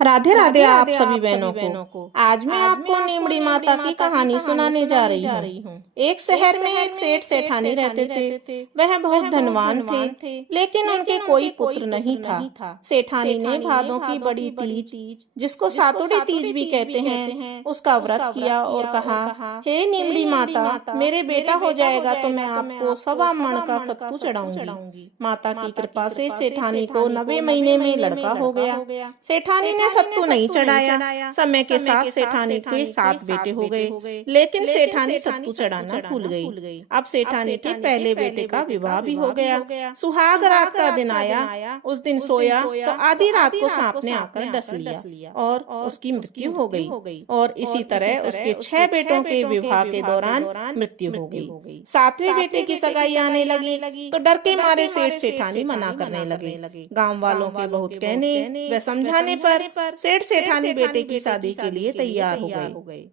राधे राधे आप सभी बहनों को। आज मैं आपको नीमड़ी माता की कहानी सुनाने जा रही हूँ। एक शहर में एक सेठ सेठानी रहते थे। वह बहुत धनवान थे, लेकिन उनके कोई पुत्र नहीं था। सेठानी ने भादों की बड़ी तीज, जिसको सातुड़ी तीज भी कहते हैं, उसका व्रत किया और कहा, हे नीमड़ी माता, मेरे बेटा हो जाएगा तो मैं आपको 1.25 मण का सत्तू चढ़ाऊंगी। माता की कृपा से सेठानी को 90 महीने में लड़का हो गया। सेठानी ने सत्तू नहीं चढ़ाया। समय के साथ सेठानी के 7 बेटे हो गए, लेकिन सेठानी सत्तू चढ़ाना भूल गई। अब सेठानी के पहले बेटे का विवाह भी हो गया। सुहाग रात का दिन आया। उस दिन सोया तो आधी रात को सांप ने आकर डस लिया और उसकी मृत्यु हो गई। और इसी तरह उसके 6 बेटों के विवाह के दौरान मृत्यु हो गई। 7वें बेटे की सगाई आने लगी तो डर के मारे सेठ सेठानी मना करने लगे। गांव वालों के बहुत कहने व समझाने पर सेठ सेठानी बेटे की शादी के लिए तैयार हो गए।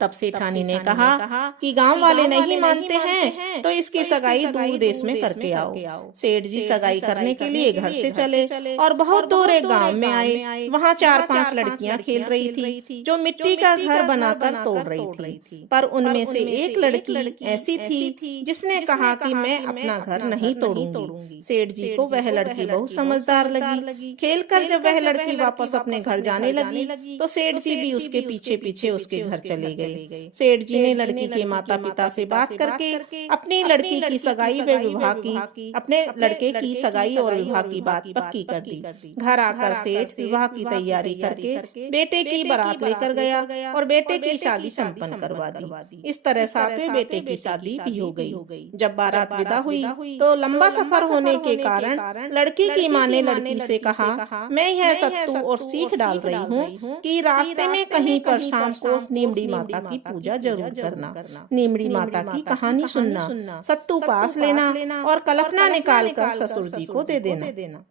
तब सेठानी ने कहा कि गांव वाले नहीं मानते हैं तो इसकी सगाई दूर देश में करके आओ। सेठ जी सगाई करने के लिए घर से चले और बहुत दूर एक गांव में आए। वहां 4-5 लड़कियां खेल रही थी, जो मिट्टी का घर बनाकर तोड़ रही थी। पर उनमें से एक लड़की ऐसी थी जिसने कहा कि मैं अपना घर नहीं तोड़ूंगी। सेठ जी को वह लड़की बहुत समझदार लगी। खेल कर जब वह लड़की वापस अपने घर जाने लगी तो सेठ जी भी उसके पीछे पीछे उसके घर चले गए। सेठ जी ने लड़की के माता पिता से बात करके अपनी लड़की की सगाई व विवाह की अपने लड़के की सगाई और विवाह की बात पक्की कर दी। घर आकर सेठ विवाह की तैयारी करके बेटे की बारात लेकर गया और बेटे की शादी संपन्न करवा दी। इस तरह 7वें बेटे की शादी भी हो गई। जब बारात विदा हुई तो लंबा सफर होने के कारण लड़की की माँ ने लड़की से कहा, मैं यह सत्तू और सीख डाल रही हूँ कि रास्ते में कहीं पर शाम को नीमड़ी माता की पूजा जरूर करना। नीमड़ी माता की कहानी सुनना, सत्तू पास लेना और कलपना निकाल कर ससुर जी को दे देना।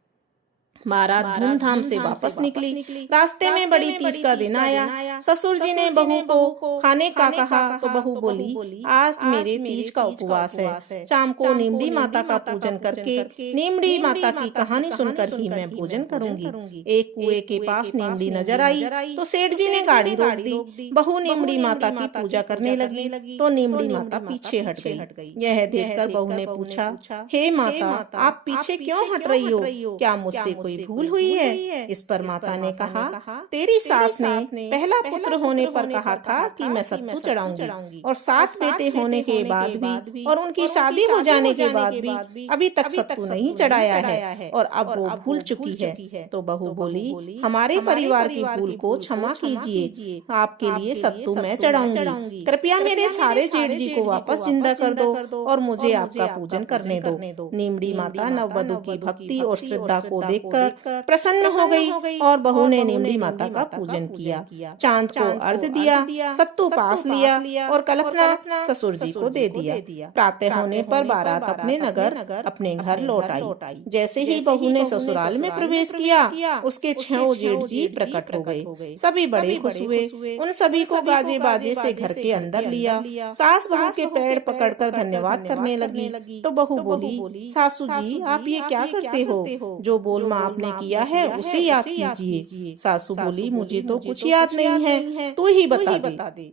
बारात धूमधाम से वापस निकली। रास्ते में बड़ी तीज का दिन आया। ससुर जी ने बहू को खाने का कहा तो बहू बोली, आज मेरे तीज का उपवास है। शाम को नीमड़ी माता का पूजन करके नीमड़ी माता की कहानी सुनकर ही मैं भोजन करूंगी। एक कुएं के पास नीमड़ी नजर आई तो सेठ जी ने गाड़ी रोक दी। बहू नीमड़ी माता की पूजा करने लगी तो नीमड़ी माता पीछे हट गई। यह देखकर बहू ने पूछा, हे माता, आप पीछे क्यों हट रही हो? क्या मुझसे कोई भूल हुई है? इस पर माता ने कहा, तेरी सास ने पहला पुत्र होने पर कहा था कि मैं सत्तू चढ़ाऊंगी और 7 बेटे होने के बाद भी और उनकी शादी हो जाने के बाद भी अभी तक सत्तू नहीं चढ़ाया है और अब वो भूल चुकी है। तो बहू बोली, हमारे परिवार की भूल को क्षमा कीजिए, आपके लिए सत्तू मैं चढ़ाऊंगी। कृपया मेरे सारे जेठ जी को वापस जिंदा कर दो और मुझे आपका पूजन करने दो। नीमड़ी माता नववधू की भक्ति और श्रद्धा को देखकर प्रसन्न हो गई और बहू ने नीमड़ी माता का पूजन किया। चांद को अर्घ दिया, सत्तू पास लिया और कल्पना ससुर जी को दे दिया। प्रातः होने पर बारात अपने नगर अपने घर लौट आई। जैसे ही बहू ने ससुराल में प्रवेश किया, उसके 6 जेठ जी प्रकट हो गए। सभी बड़े खुश हुए। उन सभी को गाजे बाजे से घर के अंदर लिया। सास बहू के पैर पकड़कर धन्यवाद करने लगी तो बहू बोली, सासू जी, आप ये क्या करते हो? जो बोल आपने किया है उसे याद कीजिए। सासू बोली, मुझे तो कुछ याद नहीं है, तू ही बता दे।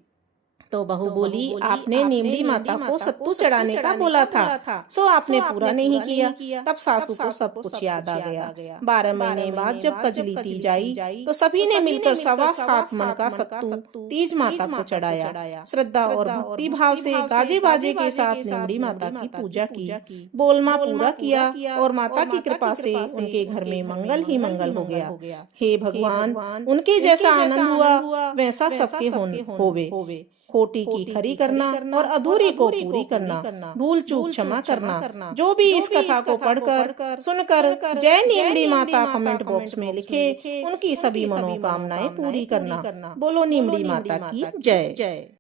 तो बहू बोली, आपने नीमड़ी माता को सत्तू चढ़ाने का बोला था, सो आपने पूरा नहीं किया। तब सासू को सब कुछ याद आ गया। 12 महीने बाद जब कजली तीज आई तो सभी ने मिलकर 7.25 मन का सत्तू तीज माता को चढ़ाया। श्रद्धा और भक्ति भाव से गाजे बाजे के साथ नीमड़ी माता की पूजा की, बोलमा पूरा किया और माता की कृपा से उनके घर में मंगल ही मंगल हो गया। हे भगवान, उनके जैसा आनंद हुआ वैसा सबके होवे। खोटी की खरी करना और अधूरी को पूरी करना, भूल चूक क्षमा करना। जो भी इस कथा को पढ़कर सुनकर जय नीमड़ी माता कमेंट बॉक्स में लिखे, उनकी सभी मनोकामनाएं पूरी करना। बोलो नीमड़ी माता की जय।